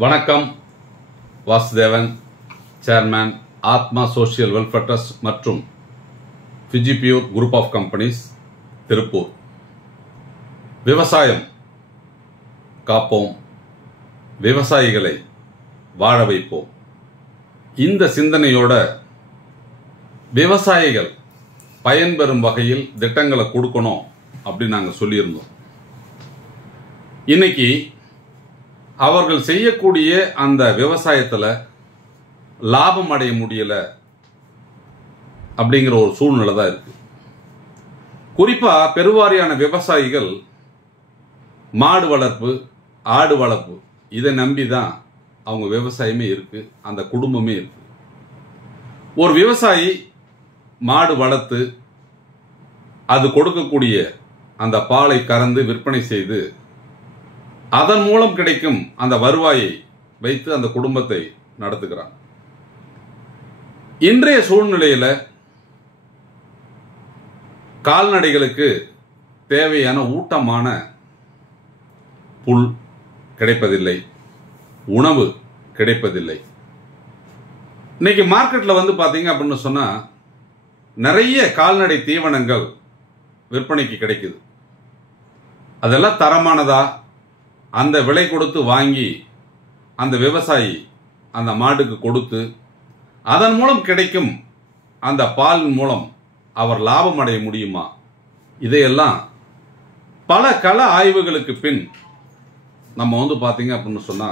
வணக்கம். வாசுதேவன், சேர்மேன், ஆத்மா social welfare trust மற்றும் ஃபிஜிபியூர் குரூப் ஆஃப் கம்பெனிஸ், திருப்பூர். விவசாயம் காப்போம், விவசாயிகளை வாழ வைப்போம். இந்த சிந்தனையோட விவசாயிகள் பயன்பெறும் வகையில் திட்டங்களை கொடுக்கணும் அப்படின்னு நாங்கள் சொல்லியிருந்தோம். இன்னைக்கு அவர்கள் செய்யக்கூடிய அந்த விவசாயத்தில் லாபம் அடைய முடியல அப்படிங்கிற ஒரு சூழ்நிலை தான் இருக்கு. குறிப்பா பெருவாரியான விவசாயிகள் மாடு வளர்ப்பு, ஆடு வளர்ப்பு இதை நம்பி தான் அவங்க விவசாயமே இருக்கு, அந்த குடும்பமே இருக்கு. ஒரு விவசாயி மாடு வளர்த்து அது கொடுக்கக்கூடிய அந்த பாலை கறந்து விற்பனை செய்து அதன் மூலம் கிடைக்கும் அந்த வருவாயை வைத்து அந்த குடும்பத்தை நடத்துகிறான். இன்றைய சூழ்நிலையில கால்நடைகளுக்கு தேவையான ஊட்டமான புல் கிடைப்பதில்லை, உணவு கிடைப்பதில்லை. இன்னைக்கு மார்க்கெட்ல பாத்தீங்க அப்படின்னு சொன்னா நிறைய கால்நடை தீவனங்கள் விற்பனைக்கு கிடைக்குது. அதெல்லாம் தரமானதா? அந்த விலை கொடுத்து வாங்கி அந்த விவசாயி அந்த மாட்டுக்கு கொடுத்து அதன் மூலம் கிடைக்கும் அந்த பால் மூலம் அவர் லாபம் அடைய முடியுமா? இதையெல்லாம் பல கள ஆய்வுகளுக்கு பின் நம்ம பாத்தீங்க அப்படின்னு சொன்னா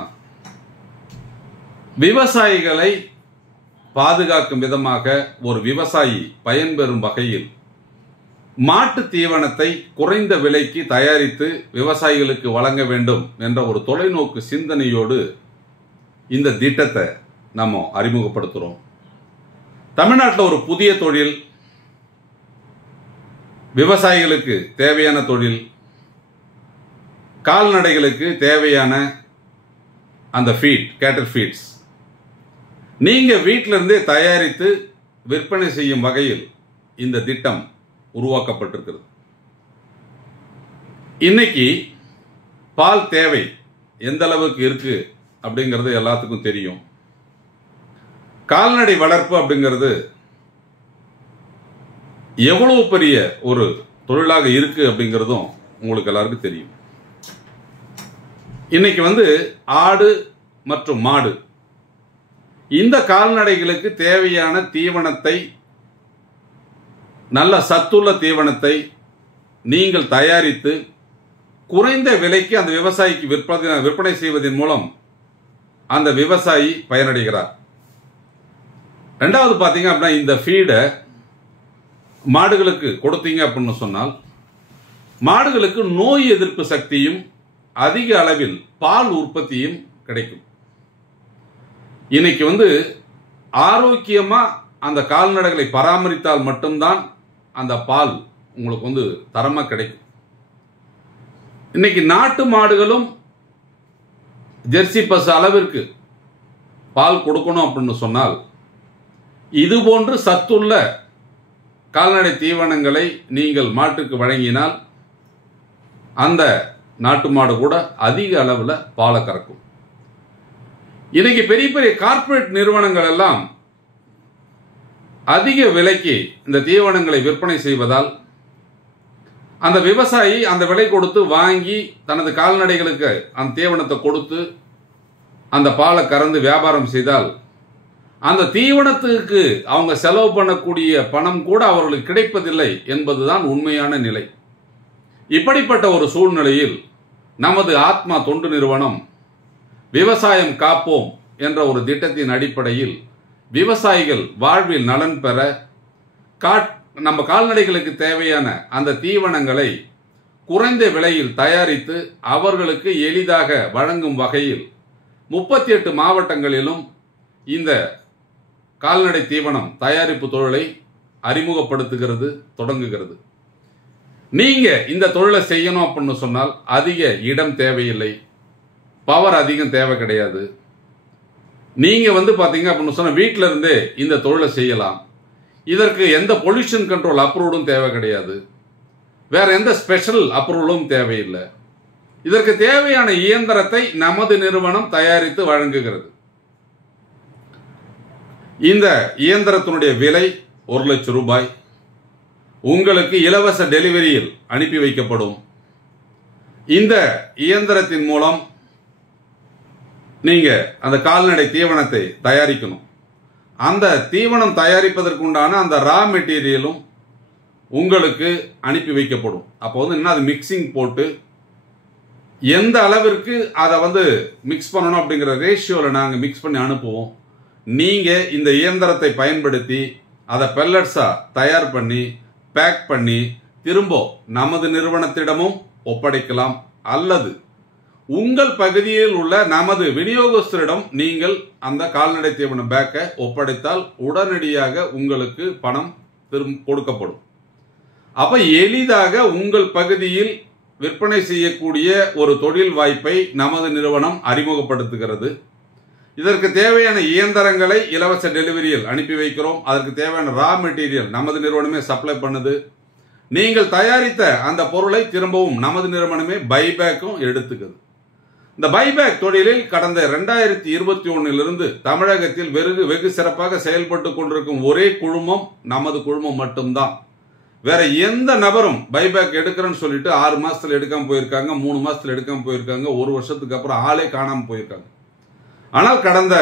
விவசாயிகளை பாதுகாக்கும் விதமாக ஒரு விவசாயி பயன்பெறும் வகையில் மாட்டு தீவனத்தை குறைந்த விலைக்கு தயாரித்து விவசாயிகளுக்கு வழங்க வேண்டும் என்ற ஒரு தொலைநோக்கு சிந்தனையோடு இந்த திட்டத்தை நம்ம அறிமுகப்படுத்துறோம். தமிழ்நாட்டில் ஒரு புதிய தொழில், விவசாயிகளுக்கு தேவையான தொழில், கால்நடைகளுக்கு தேவையான அந்த ஃபீட், கேட்டல் ஃபீட்ஸ் நீங்க வீட்டில இருந்தே தயாரித்து விற்பனை செய்யும் வகையில் இந்த திட்டம் உருவாக்கப்பட்டிருக்கிறது. இன்னைக்கு பால் தேவை எந்த அளவுக்கு இருக்கு அப்படிங்கிறது எல்லாத்துக்கும் தெரியும். கால்நடை வளர்ப்பு அப்படிங்கிறது எவ்வளவு பெரிய ஒரு தொழிலாக இருக்கு அப்படிங்கிறதும் உங்களுக்கு எல்லாருக்கும் தெரியும். இன்னைக்கு ஆடு மற்றும் மாடு இந்த கால்நடைகளுக்கு தேவையான தீவனத்தை, நல்ல சத்துள்ள தீவனத்தை நீங்கள் தயாரித்து குறைந்த விலைக்கு அந்த விவசாயிக்கு விற்பனை செய்வதன் மூலம் அந்த விவசாயி பயனடைகிறார். ரெண்டாவது பாத்தீங்க அப்படின்னா இந்த ஃபீடை மாடுகளுக்கு கொடுத்தீங்க அப்படின்னு சொன்னால் மாடுகளுக்கு நோய் எதிர்ப்பு சக்தியும் அதிக அளவில் பால் உற்பத்தியும் கிடைக்கும். இன்னைக்கு ஆரோக்கியமா அந்த கால்நடைகளை பராமரித்தால் மட்டும்தான் அந்த பால் உங்களுக்கு தரமா கிடைக்கும். இன்னைக்கு நாட்டு மாடுகளும் ஜெர்சி பசு அளவிற்கு பால் கொடுக்கணும் அப்படின்னு சொன்னால் இது போன்று சத்துள்ள கால்நடை தீவனங்களை நீங்கள் மாட்டுக்கு வழங்கினால் அந்த நாட்டு மாடு கூட அதிக அளவில் பாலை கறக்கும். இன்னைக்கு பெரிய பெரிய கார்ப்பரேட் நிறுவனங்கள் எல்லாம் அதிக விலைக்கு இந்த தீவனங்களை விற்பனை செய்வதால் அந்த விவசாயி அந்த விலை கொடுத்து வாங்கி தனது கால்நடைகளுக்கு அந்த தீவனத்தை கொடுத்து அந்த பாலை கறந்து வியாபாரம் செய்தால் அந்த தீவனத்துக்கு அவங்க செலவு பண்ணக்கூடிய பணம் கூட அவர்களுக்கு கிடைப்பதில்லை என்பதுதான் உண்மையான நிலை. இப்படிப்பட்ட ஒரு சூழ்நிலையில் நமது ஆத்மா தொண்டு நிறுவனம் விவசாயம் காப்போம் என்ற ஒரு திட்டத்தின் அடிப்படையில் விவசாயிகள் வாழ்வில் நலன் பெற நம்ம கால்நடைகளுக்கு தேவையான அந்த தீவனங்களை குறைந்த விலையில் தயாரித்து அவர்களுக்கு எளிதாக வழங்கும் வகையில் 38 மாவட்டங்களிலும் இந்த கால்நடை தீவனம் தயாரிப்பு தொழிலை அறிமுகப்படுத்துகிறது, தொடங்குகிறது. நீங்க இந்த தொழிலை செய்யணும் அப்படின்னு சொன்னால் அதிக இடம் தேவையில்லை, பவர் அதிகம் தேவை கிடையாது. நீங்க பாத்தீங்க அப்படின்னு சொன்னா வீட்டில இருந்தே இந்த தொழிலை செய்யலாம். இதற்கு எந்த பொல்யூஷன் கண்ட்ரோல் அப்ரூவலும் தேவை கிடையாது, வேற எந்த ஸ்பெஷல் அப்ரூவலும் தேவையில்லை. இதற்கு தேவையான இயந்திரத்தை நமது நிறுவனம் தயாரித்து வழங்குகிறது. இந்த இயந்திரத்தினுடைய விலை 1 லட்சம் ரூபாய். உங்களுக்கு இலவச டெலிவரியில் அனுப்பி வைக்கப்படும். இந்த இயந்திரத்தின் மூலம் நீங்க அந்த கால்நடை தீவனத்தை தயாரிக்கணும். அந்த தீவனம் தயாரிப்பதற்குண்டான அந்த ரா மெட்டீரியலும் உங்களுக்கு அனுப்பி வைக்கப்படும். அப்போ என்ன, அது மிக்சிங் போட்டு எந்த அளவிற்கு அதை மிக்ஸ் பண்ணணும் அப்படிங்கிற ரேஷியோவில் நாங்கள் மிக்ஸ் பண்ணி அனுப்புவோம். நீங்கள் இந்த இயந்திரத்தை பயன்படுத்தி அதை பெல்லட்ஸாக தயார் பண்ணி பேக் பண்ணி திரும்ப நமது நிறுவனத்திடமும் ஒப்படைக்கலாம். அல்லது உங்கள் பகுதியில் உள்ள நமது விநியோகஸ்தரிடம் நீங்கள் அந்த கால்நடை தீவன பேக்கை ஒப்படைத்தால் உடனடியாக உங்களுக்கு பணம் கொடுக்கப்படும். அப்ப எளிதாக உங்கள் பகுதியில் விற்பனை செய்யக்கூடிய ஒரு தொழில் வாய்ப்பை நமது நிறுவனம் அறிமுகப்படுத்துகிறது. இதற்கு தேவையான இயந்திரங்களை இலவச டெலிவரியில் அனுப்பி வைக்கிறோம். அதற்கு தேவையான ரா மெட்டீரியல் நமது நிறுவனமே சப்ளை பண்ணுது. நீங்கள் தயாரித்த அந்த பொருளை திரும்பவும் நமது நிறுவனமே பைபேக்கும் எடுத்துக்குது. இந்த பைபேக் தொழிலில் கடந்த 2021 தமிழகத்தில் வெகு சிறப்பாக செயல்பட்டு கொண்டிருக்கும் ஒரே குழுமம் நமது குழுமம் மட்டும்தான். வேற எந்த நபரும் பைபேக் எடுக்கிறேன்னு சொல்லிட்டு 6 மாசத்துல எடுக்காம போயிருக்காங்க, 3 மாசத்துல எடுக்காம போயிருக்காங்க, 1 வருஷத்துக்கு அப்புறம் ஆளே காணாம போயிருக்காங்க. ஆனால் கடந்த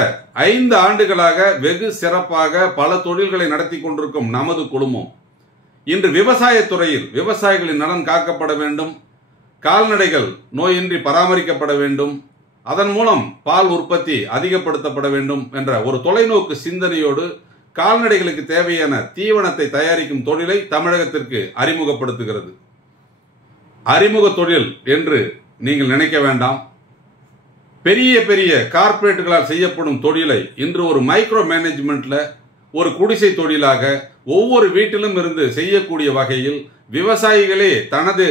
5 ஆண்டுகளாக வெகு சிறப்பாக பல தொழில்களை நடத்தி கொண்டிருக்கும் நமது குழுமம் இன்று விவசாயத்துறையில் விவசாயிகளின் நலன் காக்கப்பட வேண்டும், கால்நடைகள் நோயின்றி பராமரிக்கப்பட வேண்டும், அதன் மூலம் பால் உற்பத்தி அதிகப்படுத்தப்பட வேண்டும் என்ற ஒரு தொலைநோக்கு சிந்தனையோடு கால்நடைகளுக்கு தேவையான தீவனத்தை தயாரிக்கும் தொழிலை தமிழகத்திற்கு அறிமுகப்படுத்துகிறது. அறிமுக தொழில் என்று நீங்கள் நினைக்க வேண்டாம். பெரிய பெரிய கார்ப்பரேட்டுகளால் செய்யப்படும் தொழிலை இன்று ஒரு மைக்ரோ மேனேஜ்மெண்ட்ல ஒரு குடிசை தொழிலாக ஒவ்வொரு வீட்டிலும் இருந்து செய்யக்கூடிய வகையில் விவசாயிகளே தனது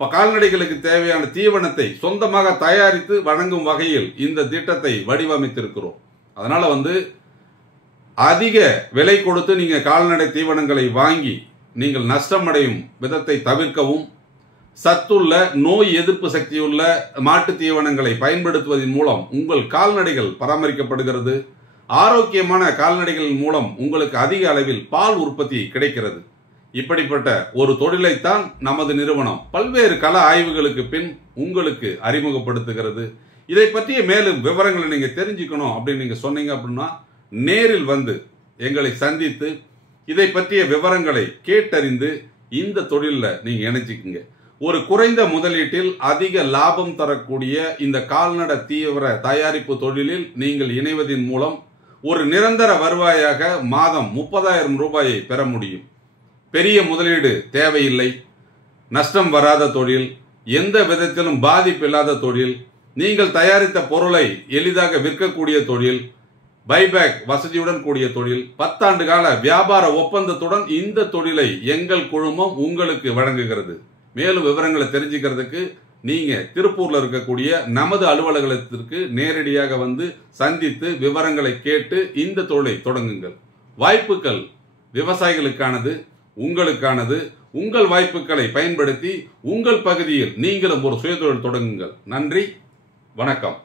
கால்நடைகளுக்கு தேவையான தீவனத்தை சொந்தமாக தயாரித்து வழங்கும் வகையில் இந்த திட்டத்தை வடிவமைத்திருக்கிறோம். அதனால அதிக விலை கொடுத்து நீங்க கால்நடை தீவனங்களை வாங்கி நீங்கள் நஷ்டமடையும் விதத்தை தவிர்க்கவும், சத்துள்ள நோய் எதிர்ப்பு சக்தியுள்ள மாட்டு தீவனங்களை பயன்படுத்துவதன் மூலம் உங்கள் கால்நடைகள் பராமரிக்கப்படுகிறது. ஆரோக்கியமான கால்நடைகளின் மூலம் உங்களுக்கு அதிக அளவில் பால் உற்பத்தி கிடைக்கிறது. இப்படிப்பட்ட ஒரு தொழிலைத்தான் நமது நிறுவனம் பல்வேறு கள ஆய்வுகளுக்கு பின் உங்களுக்கு அறிமுகப்படுத்துகிறது. இதை பற்றிய மேலும் விவரங்களை நீங்க தெரிஞ்சுக்கணும் அப்படின்னு நீங்க சொன்னீங்க அப்படின்னா நேரில் வந்து எங்களை சந்தித்து இதை பற்றிய விவரங்களை கேட்டறிந்து இந்த தொழிலில் நீங்க இணைச்சிக்குங்க. ஒரு குறைந்த முதலீட்டில் அதிக லாபம் தரக்கூடிய இந்த கால்நடை தீவிர தயாரிப்பு தொழிலில் நீங்கள் இணைவதன் மூலம் ஒரு நிரந்தர வருவாயாக மாதம் 30,000 ரூபாயை பெற முடியும். பெரிய முதலீடு தேவையில்லை, நஷ்டம் வராத தொழில், எந்த விதத்திலும் பாதிப்பு இல்லாத தொழில், நீங்கள் தயாரித்த பொருளை எளிதாக விற்கக்கூடிய தொழில், பைபேக் வசதியுடன் கூடிய தொழில், 10 ஆண்டு கால வியாபார ஒப்பந்தத்துடன் இந்த தொழிலை எங்கள் குழுமம் உங்களுக்கு வழங்குகிறது. மேலும் விவரங்களை தெரிஞ்சுக்கிறதுக்கு நீங்க திருப்பூர்ல இருக்கக்கூடிய நமது அலுவலகத்திற்கு நேரடியாக வந்து சந்தித்து விவரங்களை கேட்டு இந்த தொழிலை தொடங்குங்கள். வாய்ப்புகள் விவசாயிகளுக்கானது, உங்களுக்கானது. உங்கள் வாய்ப்புகளை பயன்படுத்தி உங்கள் பகுதியில் நீங்களும் ஒரு சுயதொழில் தொடங்குங்கள். நன்றி, வணக்கம்.